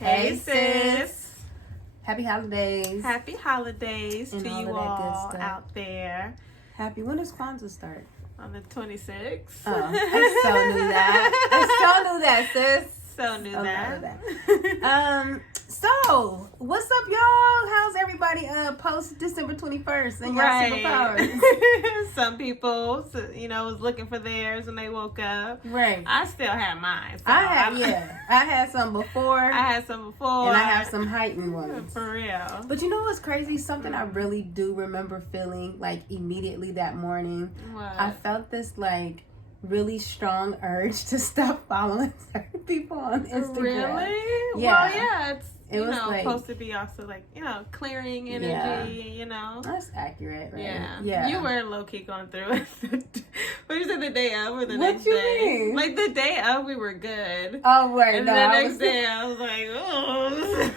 Hey sis. Happy holidays. Happy holidays and to all you of that good all stuff. out there. When does Kwanzaa start? On the 26th. Oh, I so knew that. sis. So knew that. So, what's up, y'all? How's everybody post December 21st and y'all superpowers? Some people, was looking for theirs when they woke up. Right. I still had mine. So I had some before. And I have some heightened ones. For real. But you know what's crazy? Something I really do remember feeling like immediately that morning. What? I felt this like really strong urge to stop following certain people on Instagram. Really? Yeah. Well, yeah, it was supposed to be also like, clearing energy, That's accurate, right? Yeah. You were low-key going through it. What you said, the day of or the next day? What you mean? Like, the day of, we were good. Oh, right. And then the next day, I was like, oh.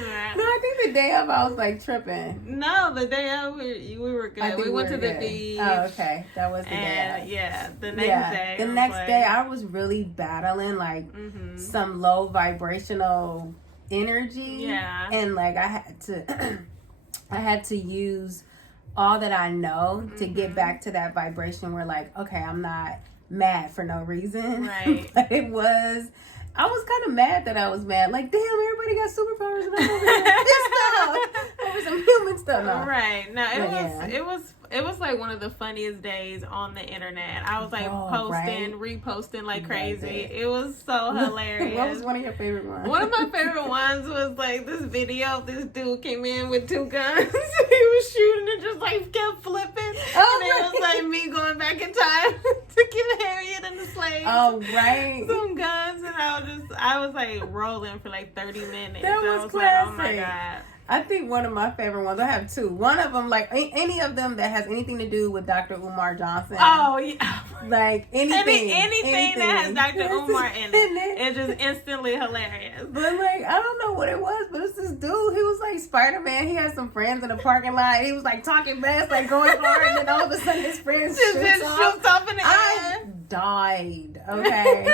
No, I think the day of I was like tripping. No, the day of we were good. We went to the beach. Oh, okay. That was the day of. Yeah, the next day. The next day I was really battling like some low vibrational energy. Yeah. And like I had to use all that I know to get back to that vibration where like, okay, I'm not mad for no reason. Right. But I was kind of mad that I was mad. Like, damn, everybody got superpowers and I'm over here pissed off over some human stuff. No. Right. No, it was like one of the funniest days on the internet. I was like posting, reposting like crazy. It was so hilarious. What was one of your favorite ones? One of my favorite ones was like this video. This dude came in with 2 guns. He was shooting and just like kept flipping. And it was like me going back in time to give Harriet and the slaves. Oh, right. Some guns, and I was like rolling for like 30 minutes. That was classic. Like, oh my God. I think one of my favorite ones, I have 2. One of them, like any of them that has anything to do with Dr. Umar Johnson. Oh, yeah. Like anything that has Dr. Umar in it. It's just instantly hilarious. But like, I don't know what it was, but it's this dude. He was like Spider-Man. He had some friends in the parking lot. He was like talking fast, like going hard, and then all of a sudden his friends shoots off in the air. I died. Okay.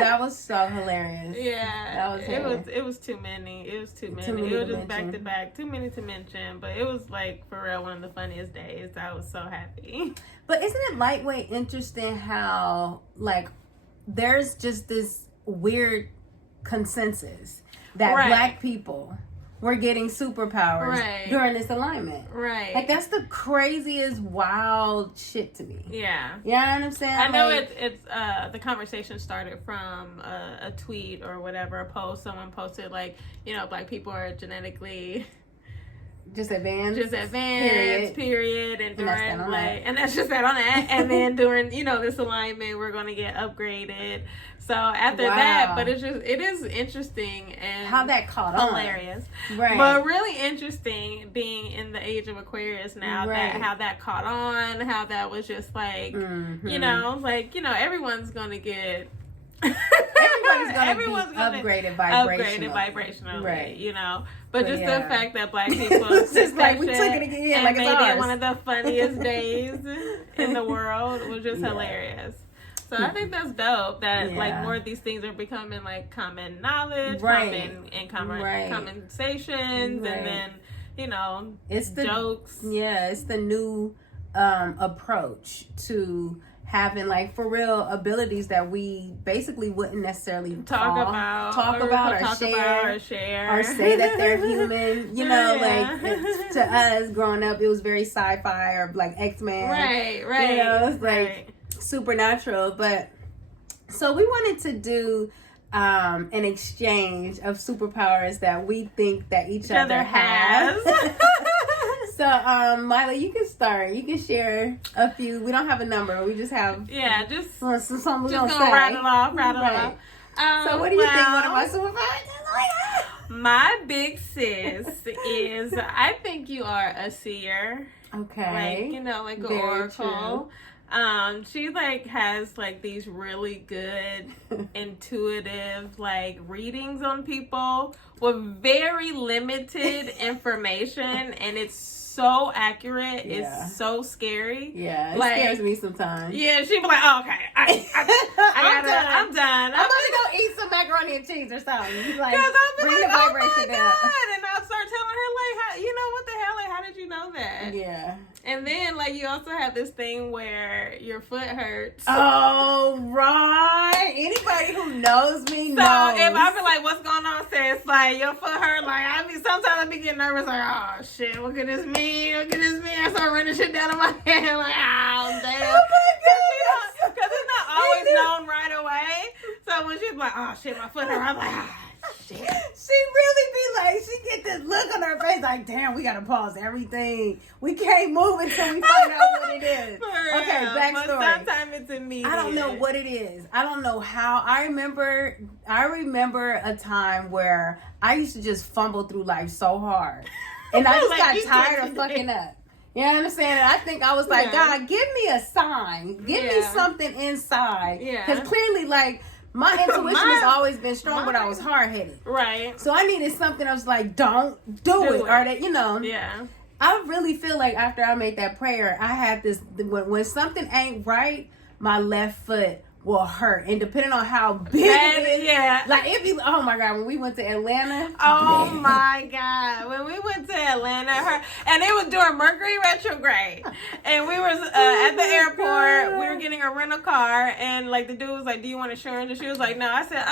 That was so hilarious. Yeah, it was too many. It was too many. It was just back to back. Too many to mention, but it was like for real one of the funniest days. I was so happy. But isn't it lightweight interesting how like there's just this weird consensus that Black people were getting superpowers during this alignment. Right. Like, that's the craziest, wild shit to me. Yeah. You know what I'm saying? I know it's the conversation started from a tweet or whatever, a post. Someone posted, like, Black people are genetically... Just advanced. Period. And during, and that's just that on that. And then during, this alignment, we're going to get upgraded. So after that, but it is interesting and how that caught hilarious. Right. But really interesting being in the age of Aquarius now, that how that caught on, how that was just like, everyone's going to get... Everyone's gonna be upgraded vibrationally, right. But just the fact that Black people it's just like we took it again, and like made it's ours. It one of the funniest days in the world was just hilarious. So I think that's dope that like more of these things are becoming like common knowledge, common conversations, and then it's the jokes. Yeah, it's the new approach to having like for real abilities that we basically wouldn't necessarily talk about or share or say that they're human. Like to us growing up, it was very sci-fi or like X-Men. Right. It's like supernatural. But so we wanted to do an exchange of superpowers that we think that each other has. So, Miley, you can start. You can share a few. We don't have a number. We just have... Yeah, just something we're going to rattle off. So, what do you think one of my superpowers is? My big sis is, I think you are a seer. Okay. Like, like an oracle. She like has like these really good intuitive like readings on people with very limited information, and it's so accurate. Yeah. It's so scary. Yeah, it like, scares me sometimes. Yeah, she'd be like, oh, okay, I'm done. I'm gonna go eat some macaroni and cheese or something. Like, bring the vibration down. And I'll start telling her like, what the hell? Like, how did you know that? Yeah. And then like you also have this thing where your foot hurts. Oh right. Anybody who knows me knows. So if I be like, what's going on, sis? Like your foot hurt. Like sometimes I be getting nervous. Like, oh shit, what could this mean? What could this mean? I start running shit down in my head. Like, oh damn. Oh my God. Because it's not always known right away. So when she's like, oh shit, my foot hurt, I'm like, shit. She really be like, she get this look on her face like, damn, we gotta pause everything. We can't move until we find out what it is. Okay, backstory. But sometimes it's immediate. I don't know what it is. I don't know how. I remember a time where I used to just fumble through life so hard. And I just got tired of fucking up. You know what I'm saying? And I think I was like, God, give me a sign. Give me something inside. Yeah. Because clearly, like, my intuition has always been strong, but I was hard-headed. Right. So I needed something. I was like, don't do it. Or that, Yeah. I really feel like after I made that prayer, I had this, when something ain't right, my left foot will hurt. And depending on how big it is. Yeah. Like, oh my God, when we went to Atlanta. Oh my God. When we went to Atlanta, and it was during Mercury retrograde. And we were at the airport. We were getting a rental car. And like the dude was like, do you want insurance? And she was like, no. I said,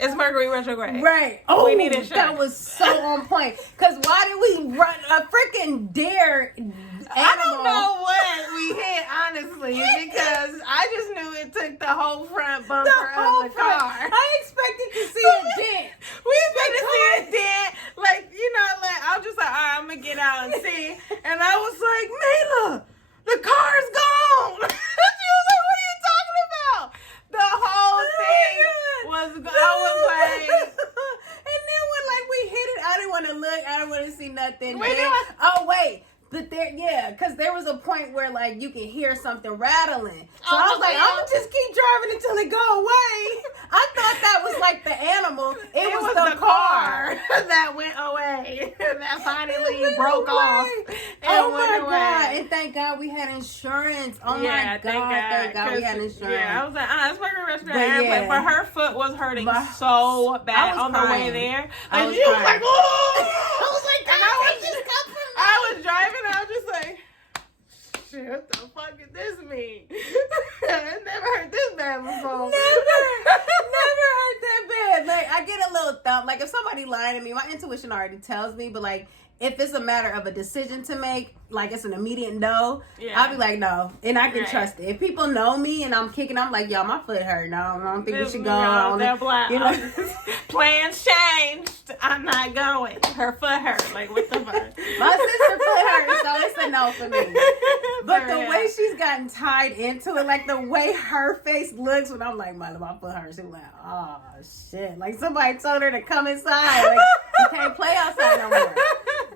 It's Mercury retrograde. Right. Oh, we need insurance. That was so on point. Because why did we run a freaking deer animal? I don't know what we hit, honestly, because I just knew it took the whole front bumper of the car. I expected to see a dent. We expected to see a dent. Like, I was just like, all right, I'm going to get out and see. And I was like, Mela, the car's gone. She was like, what are you talking about? The whole thing was, I was like. And then when we hit it, I didn't want to look. I didn't want to see nothing. Oh, wait. But because there was a point where you can hear something rattling. So I was like, I'm gonna just keep driving until it go away. I thought that was like the animal. It was the car that went away. That finally broke off. Oh my God! And thank God we had insurance. Oh my God! Thank God we had insurance. Yeah, I was like, it's Mercury retrograde. But her foot was hurting so bad on the way there. Like she was like, oh! I was like, and I was just coming. I was driving. I was just like, shit, what the fuck did this mean? I never heard this bad before. Never heard that bad. Like, I get a little thump. Like, if somebody lying to me, my intuition already tells me. But, if it's a matter of a decision to make, it's an immediate no, I'll be like, no. And I can trust it. If people know me and I'm kicking, I'm like, yo, my foot hurt. No, I don't think we should go on. Plans changed. I'm not going. Her foot hurt. What the fuck? My sister foot hurt, so it's a no for me. But the way she's gotten tied into it, the way her face looks when I'm like, my foot hurts. She's like, oh, shit. Somebody told her to come inside. You can't play outside no more.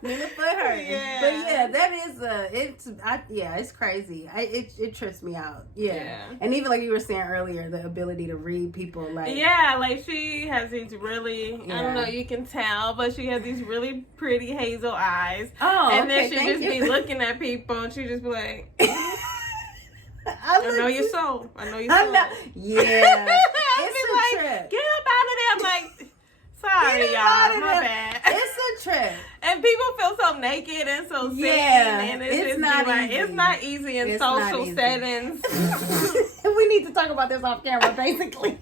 The foot hurt. Yeah. But yeah, that is it's crazy. It trips me out. Yeah. And even like you were saying earlier, the ability to read people she has these really I don't know, you can tell, but she has these really pretty hazel eyes. Oh, and then she just be looking at people and she just be like I know your soul. Yeah. It's a trip. Get up out of there. I'm like, sorry, y'all. My bad. It's a trip. And people feel so naked and so sick. And it's not easy. It's not easy in social settings. We need to talk about this off camera, basically.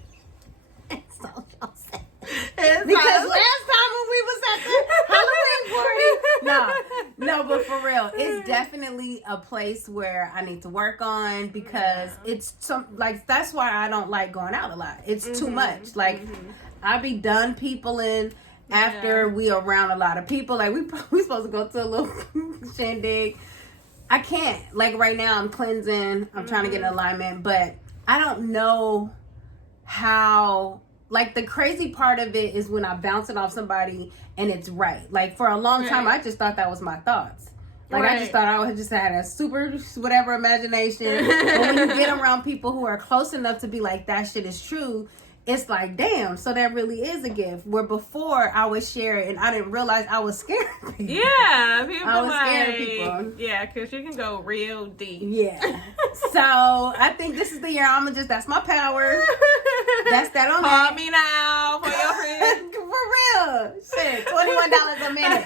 Social settings. Because last time when we was at the Halloween party, no, but for real, it's definitely a place where I need to work on because it's that's why I don't like going out a lot. It's too much. I be done peopling after we around a lot of people. We supposed to go to a little shindig. I can't. Right now I'm cleansing. I'm trying to get in alignment, but I don't know how. The crazy part of it is when I bounce it off somebody and it's right. For a long time, I just thought that was my thoughts. Like, I just thought I would just had a super whatever imagination. But when you get around people who are close enough to be like, that shit is true, it's like, damn, so that really is a gift. Where before I would share it and I didn't realize I was scaring people. Yeah, people I was scaring people. Yeah, because you can go real deep. Yeah. So I think this is the year that's my power. That's that on Call that. me now for your friend. For real. Shit, $21 a minute.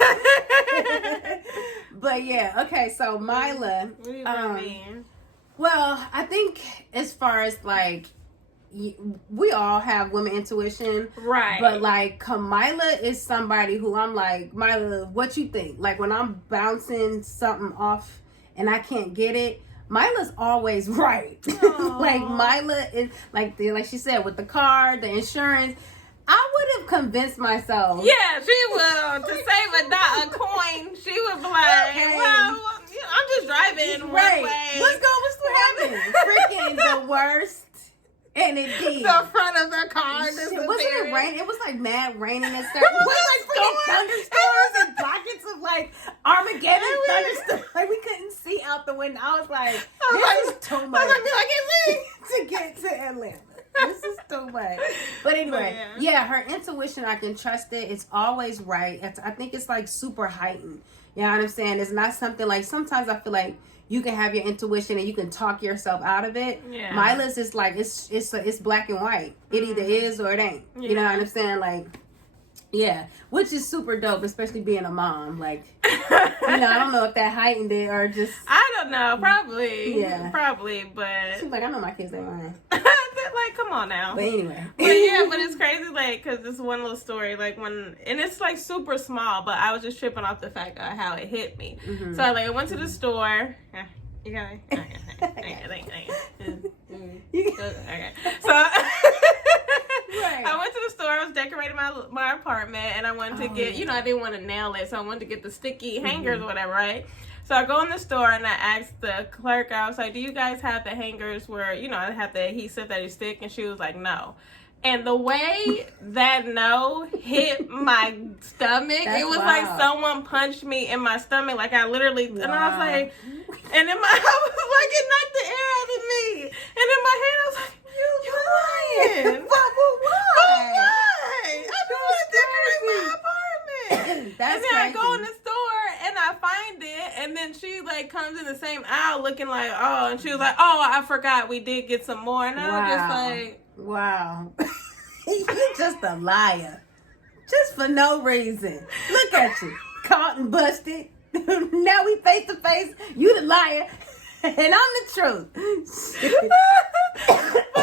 But yeah, okay, so Mila. What do you mean? Well, I think as far as like, we all have women intuition, right? But like Kamila is somebody who I'm like, Mila, what you think? Like when I'm bouncing something off and I can't get it, Mila's always right. Like Mila is like she said with the car, the insurance. I would have convinced myself. Yeah, she will. To save a coin, she would be like, okay. Well, I'm just driving right. one way. What's happening? Freaking the worst. And it did. The front of the car. Wasn't it rain? It was like mad raining and stuff. It was like freaking thunderstorms and pockets of like Armageddon thunderstorms. Like we couldn't see out the window. I was like, this is too much to get to Atlanta. This is too much. But anyway, yeah, her intuition, I can trust it. It's always right. I think it's like super heightened. You know what I'm saying? It's not something like, sometimes I feel like you can have your intuition and you can talk yourself out of it. Yeah. Mila's is like, it's black and white. It either is or it ain't. Yeah. You know what I'm saying? Like, yeah, which is super dope, especially being a mom. Like, I don't know if that heightened it or just. I don't know, probably. Yeah. Probably, but. She's like, I know my kids ain't lying. Like, come on now. But anyway. But yeah, but it's crazy, like, because this one little story, like, and it's, like, super small, but I was just tripping off the fact of how it hit me. Mm-hmm. So, like, I went to the store. You got it? Okay. So, I went to the store. I was decorating my apartment, and I wanted to get, I didn't want to nail it, so I wanted to get the sticky hangers or whatever, right? So I go in the store and I asked the clerk, I was like, do you guys have the hangers where, I have the adhesive that you stick? And she was like, no. And the way that no hit my stomach, it was like someone punched me in my stomach. Like I literally, and I was like, and in I was like, it knocked the air out of me. And in my head, I was like, you're lying. But why? I just want to decorate my apartment. And then crazy. I go in the store and I find it, and then she like comes in the same aisle looking like, oh, and she was like, oh, I forgot we did get some more. And I was just like, wow. You're just a liar. Just for no reason. Look at you. Caught and busted. Now we face to face. You the liar. And I'm the truth. But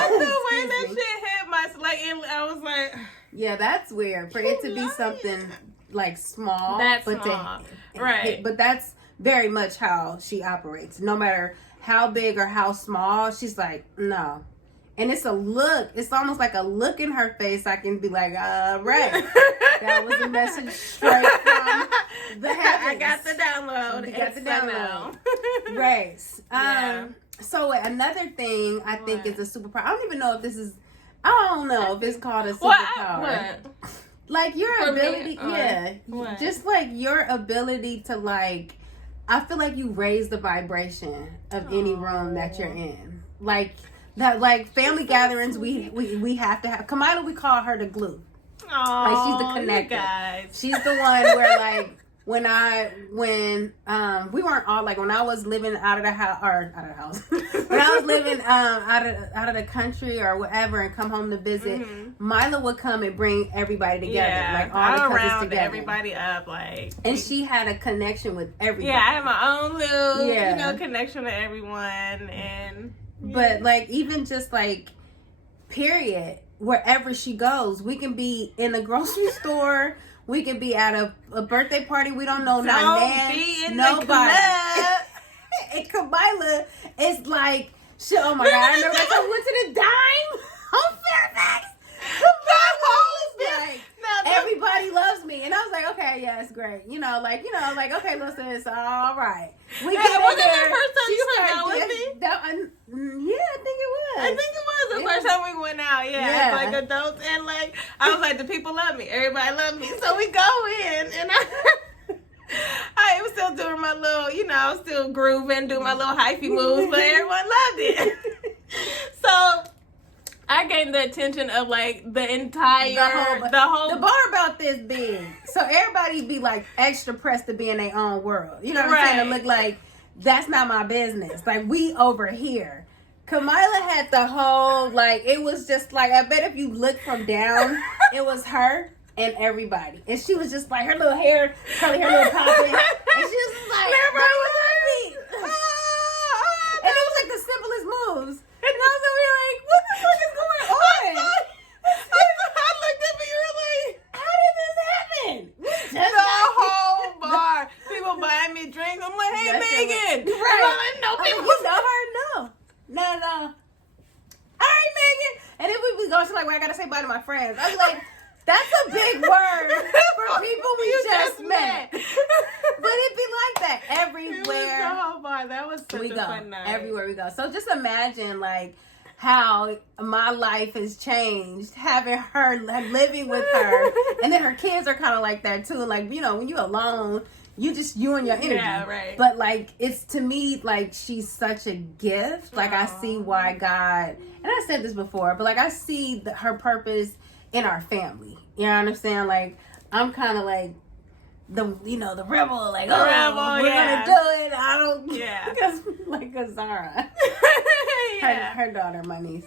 the way that shit hit my, like, I was like, yeah, that's weird. For it to be something like small. That's small. Right. But that's very much how she operates. No matter how big or how small, she's like, no. And it's a look. It's almost like a look in her face. I can be like, right. That was a message straight from the heavens. I got the download. You got the download. Right. Yeah. So another thing I think is a superpower. I don't even know if this is, I don't know if it's called a superpower. What? Like your ability, just like your ability to like, I feel like you raise the vibration of any room that you're in. Like that, like family gatherings, we have to have. Kamila, we call her the glue. Oh, like she's the connector. Guys. She's the one where like when we weren't all like when I was living out of the house when I was living out of the country or whatever and come home to visit, Mila would come and bring everybody together, like all the cousins together, everybody up, like, and she had a connection with everybody. Yeah, I had my own little connection to everyone, and but like even just like period, wherever she goes, we can be in a grocery store. We could be at a birthday party. We don't know nobody. And Kamila is like, shit, oh my God. I remember that time we went to the Dime on Fairfax. Everybody loves me. And I was like, okay, yeah, it's great. Like, okay, listen, it's all right. We get was it the first time you hung out with me? Yeah, I think it was. I think it was the first time we went out. Yeah, as like adults. And like, I was like, the people love me. Everybody love me. So we go in. And I I was still doing my little, still grooving, doing my little hyphy moves, but everyone loved it. So I gained the attention of like the entire the bar about this big, so everybody be like extra pressed to be in their own world. You know what I'm saying? To look like that's not my business. Like we over here. Kamila had the whole like it was just like I bet if you look from down, it was her and everybody, and she was just like her little hair, curly hair, little popping, and she was just like, everybody was happy. And it was like the simplest moves. And I was over here like, what the fuck is going on? I looked up and you were like, how did this happen? The whole bar. People buying me drinks. I'm like, hey, Megan. Right. No, people know her. No. All right, Megan. And then we go to like where I gotta say bye to my friends. I was like, that's a big word for people we just met. But it be like that everywhere. The whole bar. That was such a fun night. Everywhere we go. So just imagine like how my life has changed having her, living with her, and then her kids are kind of like that too. Like when you're alone, you and your energy. Yeah, right. But like it's to me like she's such a gift. Like I see why God, and I said this before, but like I see her purpose in our family. You know what I'm saying? Like I'm kind of like the rebel, like we're gonna do it. I don't because like Azara. Her daughter, my niece.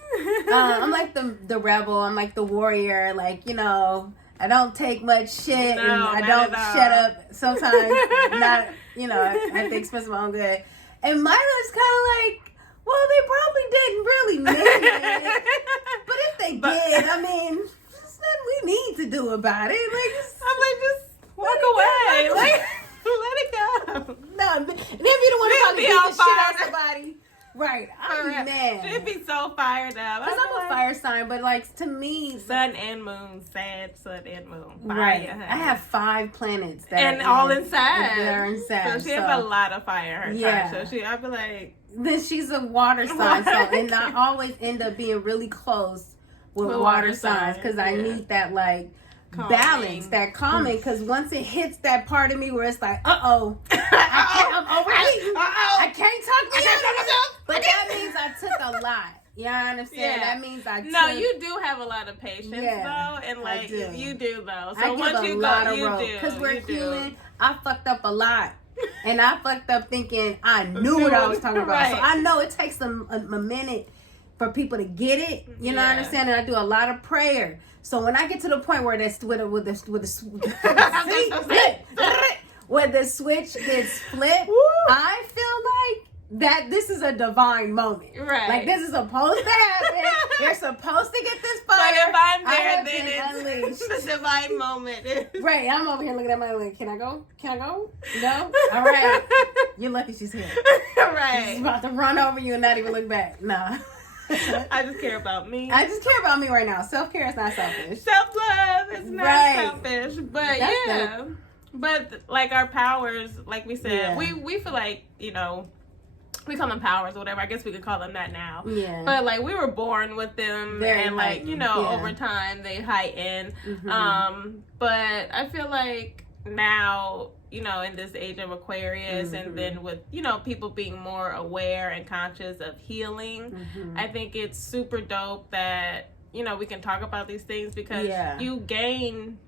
I'm like the rebel. I'm like the warrior. Like I don't take much shit, and I don't shut up sometimes. Not at the expense of my own good. And Myla's kind of like, well, they probably didn't really mean it, but if they did, I mean, there's nothing we need to do about it. Like, I'm like, just walk away. Like, let it go. No, and then if you don't want to talk beat the shit out of somebody. Right, I'm mad. She'd be so fired up. Because I'm a fire sign, but like to me, sun and moon, sad sun and moon. Fire, right, I have 5 planets that and all inside. They're inside. So she has a lot of fire in her chart. So I'd be like, then she's a water sign, and I always end up being really close with water signs because I need that like balance, that calming. Because once it hits that part of me where it's like, I'm overheating. I can't talk to you. But that means I took a lot. You understand? Yeah. That means I took... No, you do have a lot of patience, though. And, like, you do, though. So once you go, you do. Because we're human. I fucked up a lot. And I fucked up thinking I knew what I was talking about. Right. So I know it takes a minute for people to get it. You know what I'm saying? And I do a lot of prayer. So when I get to the point where that's where the switch gets flipped, I feel like that this is a divine moment. Right. Like this is supposed to happen. You're supposed to get this fire. But if I'm there, then it's unleashed. The divine moment. Right. I'm over here looking at my link. Can I go? No? All right. You're lucky she's here. Right. She's about to run over you and not even look back. Nah. I just care about me. I just care about me right now. Self-care is not selfish. Self-love is not selfish. But that's but like our powers, like we said, we feel like, we call them powers or whatever. I guess we could call them that now. Yeah. But like we were born with them, and like over time they heighten. Mm-hmm. But I feel like now, in this age of Aquarius, and then with people being more aware and conscious of healing, I think it's super dope that we can talk about these things because you gain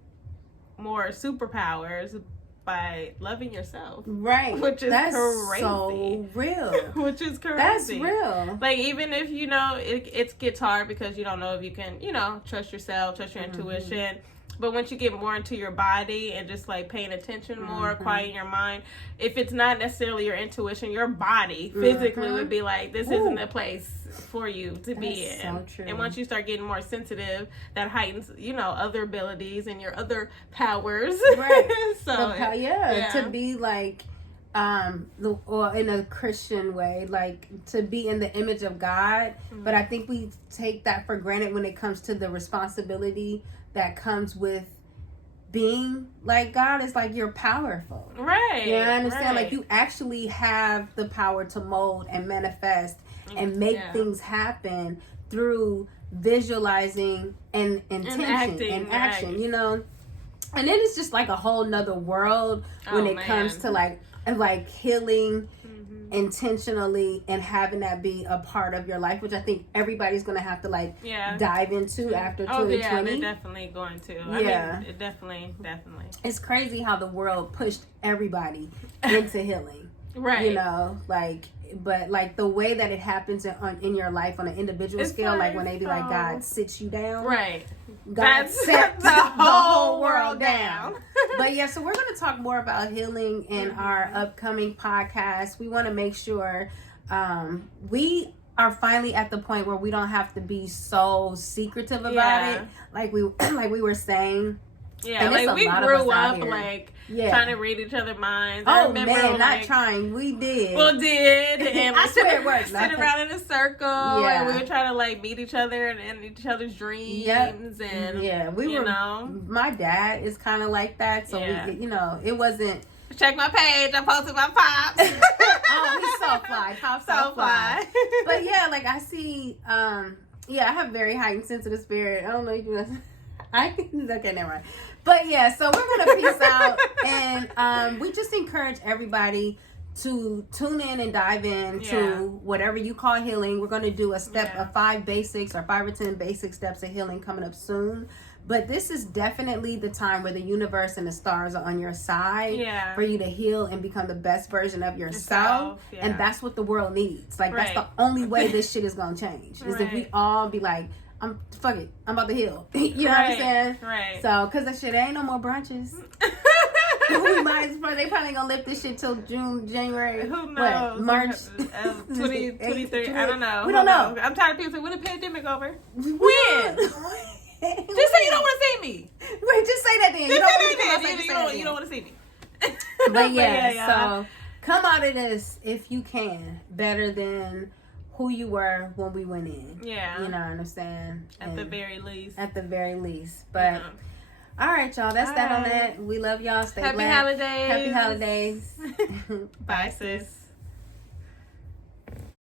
more superpowers by loving yourself. Right. Which is crazy. So real. Which is crazy. That's real. Like, even if, it gets hard because you don't know if you can, trust yourself, trust your intuition. But once you get more into your body and just like paying attention more, quieting your mind, if it's not necessarily your intuition, your body physically would be like, this isn't the place for you to be in. So true. And once you start getting more sensitive, that heightens, other abilities and your other powers. Right. So to be like, or in a Christian way, like to be in the image of God. But I think we take that for granted when it comes to the responsibility that comes with being like God. Is like you're powerful. Right. You understand? Like you actually have the power to mold and manifest and make things happen through visualizing and intention and action. And then it's just like a whole nother world when it comes to like healing intentionally and having that be a part of your life, which I think everybody's going to have to like dive into after 2020. Yeah, they're definitely going to. I mean, definitely. It's crazy how the world pushed everybody into healing. Right. You know, like, but like the way that it happens in your life on an individual scale, like when they be like, God sits you down. Right. God set the whole world down. But yeah, so we're going to talk more about healing in our upcoming podcast. We want to make sure we are finally at the point where we don't have to be so secretive about it. Like we were saying. Yeah, and like we grew up like trying to read each other's minds. I remember, man, not trying. We did. Well, did. And I swear it worked. Sitting around in a circle. Yeah. And we were trying to like meet each other and each other's dreams. Yep. And we were. My dad is kind of like that. So we, it wasn't. Check my page. I posted my pops. He's so fly. Pop's so fly. But yeah, like I see. I have very heightened sensitive spirit. I don't know if you know. Okay, never mind. But yeah, so we're gonna peace out, and we just encourage everybody to tune in and dive into whatever you call healing. We're gonna do a 5 basics or 5 or 10 basic steps of healing coming up soon. But this is definitely the time where the universe and the stars are on your side for you to heal and become the best version of yourself. And that's what the world needs. Like that's the only way this shit is gonna change. Is if we all be like, fuck it, I'm about to heal. You know what I'm saying? Right. So, because that shit ain't no more brunches. We might as well, they probably gonna lift this shit till January. Who knows? What, March 2023. I don't know. We don't know. I'm tired of people saying, when the pandemic over? When? Just say you don't want to see me. Wait, just say that then. You don't want to see me. But so come out of this if you can better than who you were when we went in. Yeah. You know what I'm saying? At the very least. But all right, y'all. That's that on that. We love y'all. Stay blessed. Happy holidays. Happy holidays. Bye, sis.